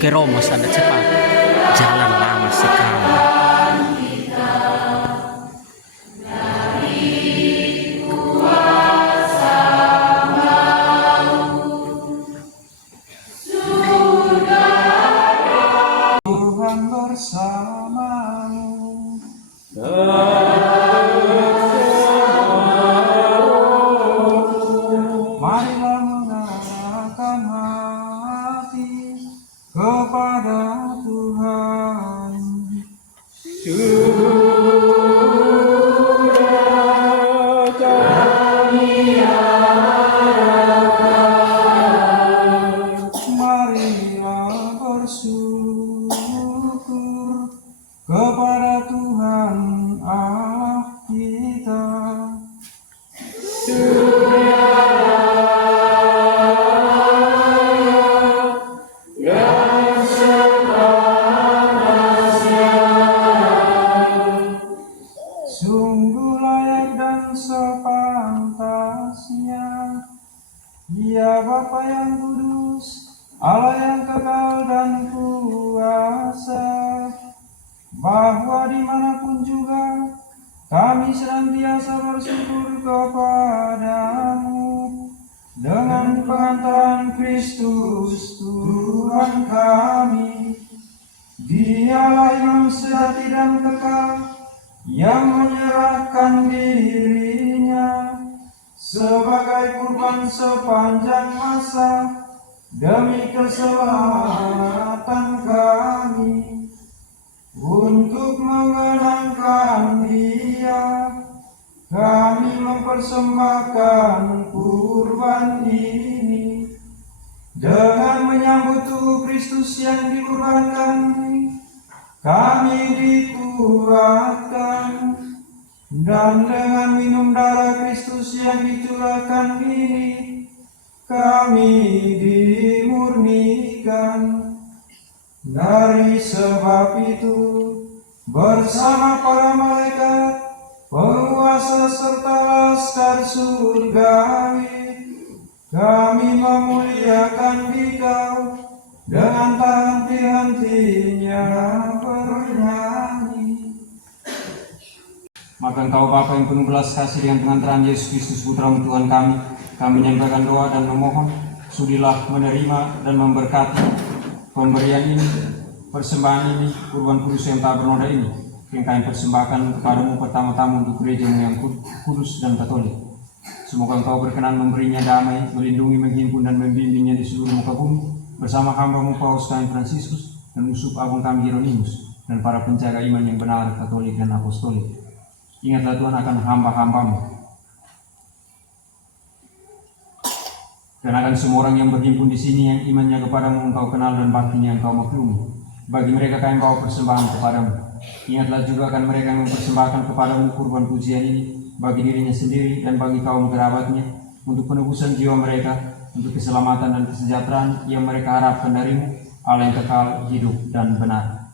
ke Romo sana cepat. Jalan lama sekali. Tuhan bersamamu. Marilah mengarahkan hati kepada Tuhan. Marilah bersyukur kepada Tuhan Allah kita. Sungguh layak dan sepantasnya, Dia Bapa yang kudus, Allah yang kekal dan kuasa, bahwa dimanapun juga kami senantiasa bersyukur kepadamu dengan pengantaran Kristus Tuhan kami. Dialah Imam sejati dan kekal, yang menyerahkan dirinya sebagai kurban sepanjang masa demi keselamatan kami. Untuk mengenangkan Dia, kami mempersembahkan kurban ini. Dengan menyambut tubuh Kristus yang dikurbankan, kami dikuatkan, dan dengan minum darah Kristus yang dicurahkan ini, kami dimurnikan. Dari sebab itu, bersama para malaikat, penguasa serta laskar surgawi, kami memuliakan Dikau dengan tak henti-hentinya bernyanyi. Maka Engkau Bapa yang penuh belas kasih, dengan pengantaran Yesus Kristus Putra-Mu Tuhan kami menyampaikan doa dan memohon, sudilah menerima dan memberkati pemberian ini, persembahan ini, kurban kudus yang tak bernoda ini, yang kami persembahkan kepadamu pertama-tama untuk gereja yang kudus dan katolik. Semoga Engkau berkenan memberinya damai, melindungi, menghimpun dan membimbingnya di seluruh muka bumi, bersama hamba-Mu Paus kami Fransiskus dan Uskup Agung kami Hieronymus, dan para penjaga iman yang benar, katolik dan apostolik. Ingatlah Tuhan akan hamba-hamba-Mu, dan akan semua orang yang berhimpun di sini yang imannya kepadamu Engkau kenal dan baktinya Engkau maklumi. Bagi mereka kami bawa persembahan kepadamu. Ingatlah juga akan mereka yang mempersembahkan kepadamu kurban pujian ini, bagi dirinya sendiri dan bagi kaum kerabatnya, untuk penebusan jiwa mereka, untuk keselamatan dan kesejahteraan yang mereka harapkan darimu, Allah yang kekal, hidup dan benar.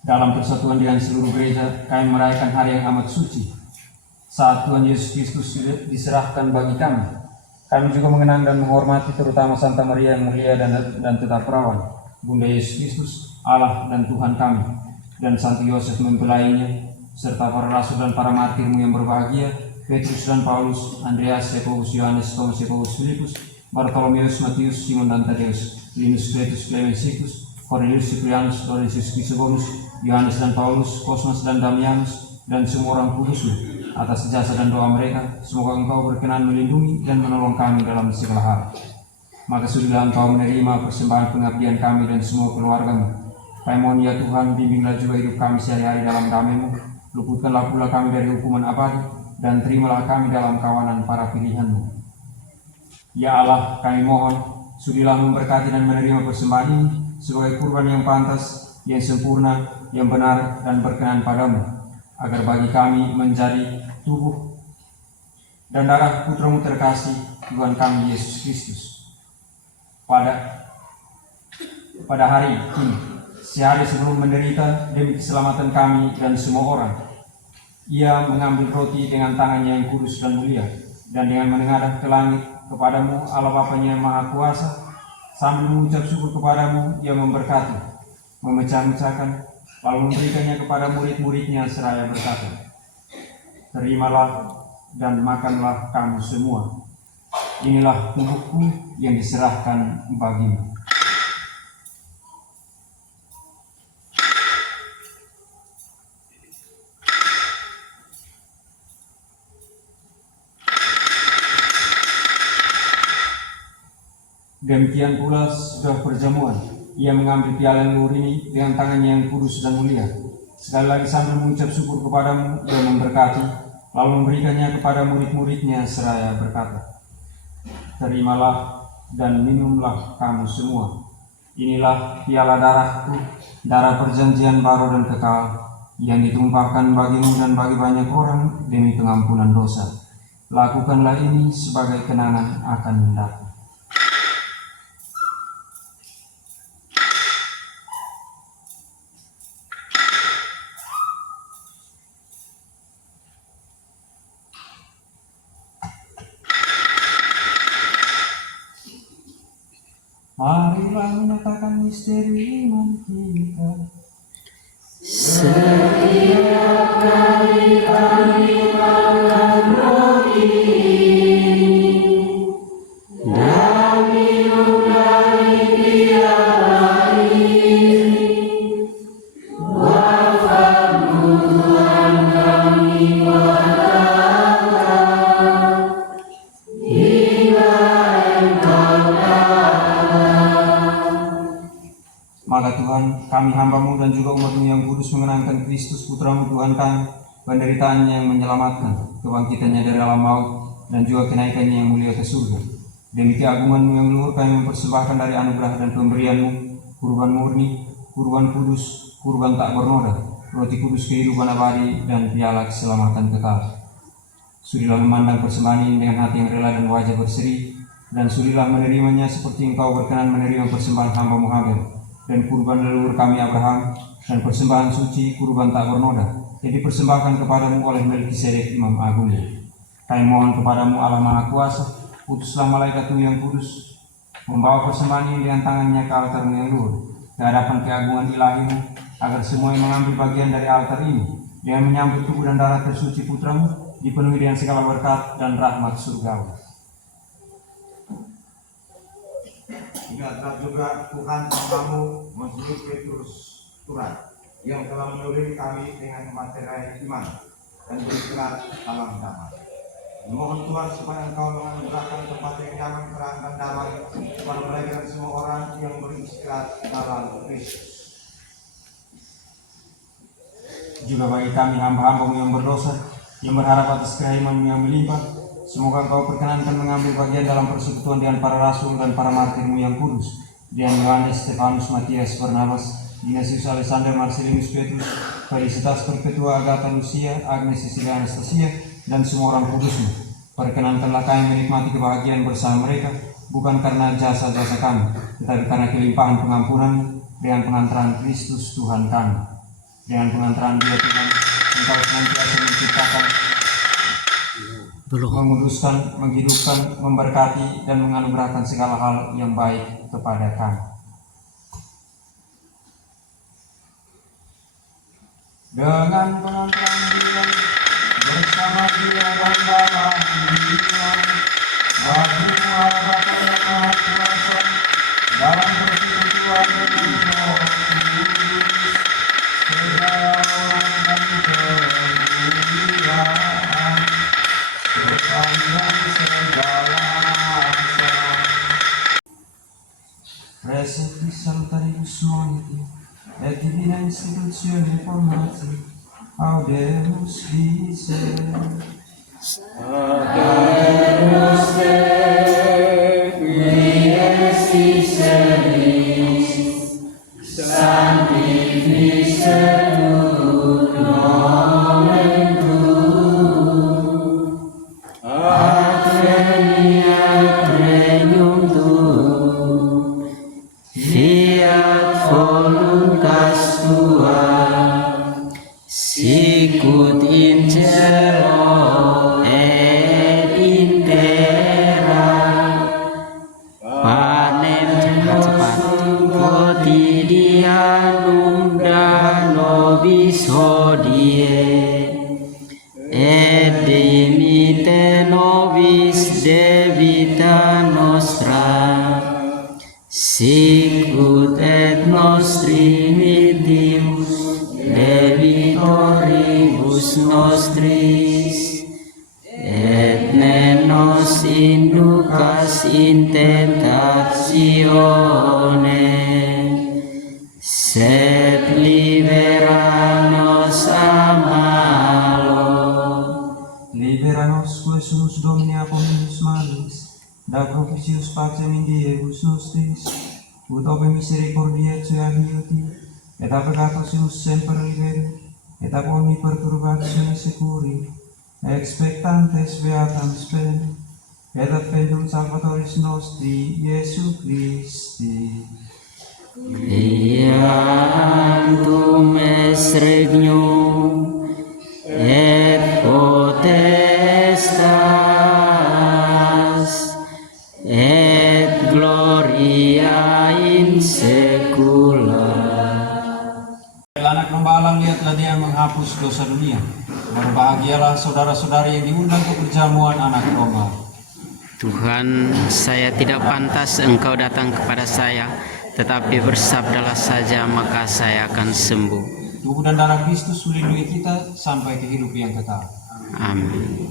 Dalam persatuan dengan seluruh gereja, kami merayakan hari yang amat suci, saat Tuhan Yesus Kristus diserahkan bagi kami. Kami juga mengenang dan menghormati terutama Santa Maria yang mulia dan tetap perawan, Bunda Yesus Kristus, Allah dan Tuhan kami, dan Santo Yosef mempelainya, serta para rasul dan para martirmu yang berbahagia, Petrus dan Paulus, Andreas, Yakobus, Yohanes, Thomas, Yakobus, Filipus, Bartolomeus, Matius, Simon dan Tadeus, Linus, Cletus, Clemensius, Cornelius, Ciprianus, Laurentius, Chrysogonus, Yohanes dan Paulus, Cosmas dan Damianus, dan semua orang kudus-Mu. Atas jasa dan doa mereka, semoga Engkau berkenan melindungi dan menolong kami dalam segala hal. Maka sudah Engkau menerima persembahan pengabdian kami dan semua keluarga-Mu. Kami mohon ya Tuhan, bimbinglah juga hidup kami sehari-hari dalam damai-Mu, luputkanlah pula kami dari hukuman abadi, dan terimalah kami dalam kawanan para pilihan-Mu. Ya Allah, kami mohon, sudilah memberkati dan menerima persembahan ini sebagai kurban yang pantas, yang sempurna, yang benar dan berkenan padamu, agar bagi kami menjadi tubuh dan darah Putra-Mu terkasih, Tuhan kami Yesus Kristus. Pada hari ini, sehari sebelum menderita demi keselamatan kami dan semua orang, Ia mengambil roti dengan tangannya yang kudus dan mulia, dan dengan menengadah ke langit kepadamu Allah Bapanya yang Maha Kuasa, sambil mengucap syukur kepadamu, ia memberkati, memecah-mecahkan, lalu memberikannya kepada murid-muridnya seraya berkata, terimalah dan makanlah kamu semua. Inilah tubuhku yang diserahkan bagimu. Demikian pula sudah perjamuan, ia mengambil piala luhur ini dengan tangannya yang kudus dan mulia. Sekali lagi sambil mengucap syukur kepadamu, ia memberkati, lalu memberikannya kepada murid-muridnya seraya berkata, terimalah dan minumlah kamu semua. Inilah piala darahku, darah perjanjian baru dan kekal, yang ditumpahkan bagimu dan bagi banyak orang demi pengampunan dosa. Lakukanlah ini sebagai kenangan akan daku. Marilah menyatakan misteri iman kita. Setiap kali kami makan roti dan minum dari piala ini, wafatmu Tuhan kami merayakan hingga Engkau Maka Tuhan, kami hamba-Mu dan juga umat-Mu yang kudus mengenangkan Kristus Putra-Mu Tuhan kami, penderitaannya yang menyelamatkan, kebangkitannya dari alam maut, dan juga kenaikannya yang mulia ke surga. Demi keagungan-Mu yang luhur kami mempersembahkan dari anugerah dan pemberian-Mu, kurban murni, kurban kudus, kurban tak bernoda, roti kudus kehidupan abadi, dan piala keselamatan kekal. Sudilah memandang persembahan ini dengan hati yang rela dan wajah berseri, dan sudilah menerimanya seperti Engkau berkenan menerima persembahan hamba-Mu Habel, dan kurban leluhur kami Abraham, dan persembahan suci kurban tak bernoda yang dipersembahkan kepadamu oleh Melkisedek Imam Agung. Kami mohon kepadamu Allah Maha Kuasa, utuslah malaikat-Mu yang kudus, membawa persembahan ini dengan tangannya ke altar yang luhur, ke hadapan keagungan ilahi-Mu, agar semua yang mengambil bagian dari altar ini, dengan menyambut tubuh dan darah tersuci Putra-Mu, dipenuhi dengan segala berkat dan rahmat surgawi. Ingatlah juga Tuhan hamba-Mu Monsinyur Petrus Turan yang telah menulungi kami dengan materai iman dan beristirahat dalam damai. Memohon Tuhan supaya Engkau menganugerahkan tempat yang nyaman, terang dan damai kepada mereka dan semua orang yang beristirahat dalam Kristus. Juga bagi kami hamba-hamba-Mu yang berdosa, yang berharap atas kerahiman-Mu yang melimpah, semoga Engkau perkenankan mengambil bagian dalam persekutuan dengan para rasul dan para martir-Mu yang kudus, dengan Yohanes, Stefanus, Matias, Barnabas, Ignatius, Alexander, Marcelinus, Petrus, Felicitas, Perpetua, Agatha, Lucia, Agnes, Cecilia, Anastasia, dan semua orang kudus-Mu. Perkenankanlah kami menikmati kebahagiaan bersama mereka, bukan karena jasa-jasa kami, tetapi karena kelimpahan pengampunan-Mu dengan pengantaran Kristus Tuhan kami. Dengan pengantaran Dia Tuhan, Engkau senantiasa menciptakan, menguduskan, menghidupkan, memberkati, dan menganugerahkan segala hal yang baik kepada kami. Dengan pengantaran Dia, bersama Dia dan dalam Dia, bagimu Allah Bapa yang Maha Kuasa, dalam persekutuan dengan Roh Kudus, segala orang dan kemuliaan sepanjang segala masa. Presenti salutarius moniti, et divina institutione formati, audemus dice. Ademus te, qui estis eris, sanctificetur nomen tuum, adveniat regnum tuum, fiat voluntas tua, sicut in cielo et in terra. nobis hodie, et dimite nobis debita nostra, sic ut et nostri mitimus debitoribus nostris, et ne nos inducas in tentatione, sed libera nos a malo. Libera nos quesumus Domini a omnibus malis, da proficius pacem in diebus nostris, ut ope misericordiae sua hioti, et a peccatus semper liberi, et ab omni perturbatione securi, expectantes beatam spem, et adventum Salvatoris nostri, Iesu Christi. Iantum est regnum et potestas et gloria in saecula. Anak domba Allah, lihatlah dia menghapus dosa dunia. Berbahagialah saudara-saudari yang diundang ke perjamuan anak domba. Tuhan, saya tidak pantas Engkau datang kepada saya, tetapi bersabdalah saja maka saya akan sembuh. Tubuh dan darah Kristus melindungi kita sampai ke hidup yang kekal. Amin.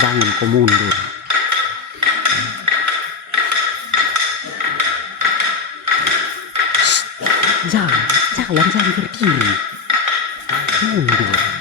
Bangun, kau mundur. Jangan ke kiri. Mundur.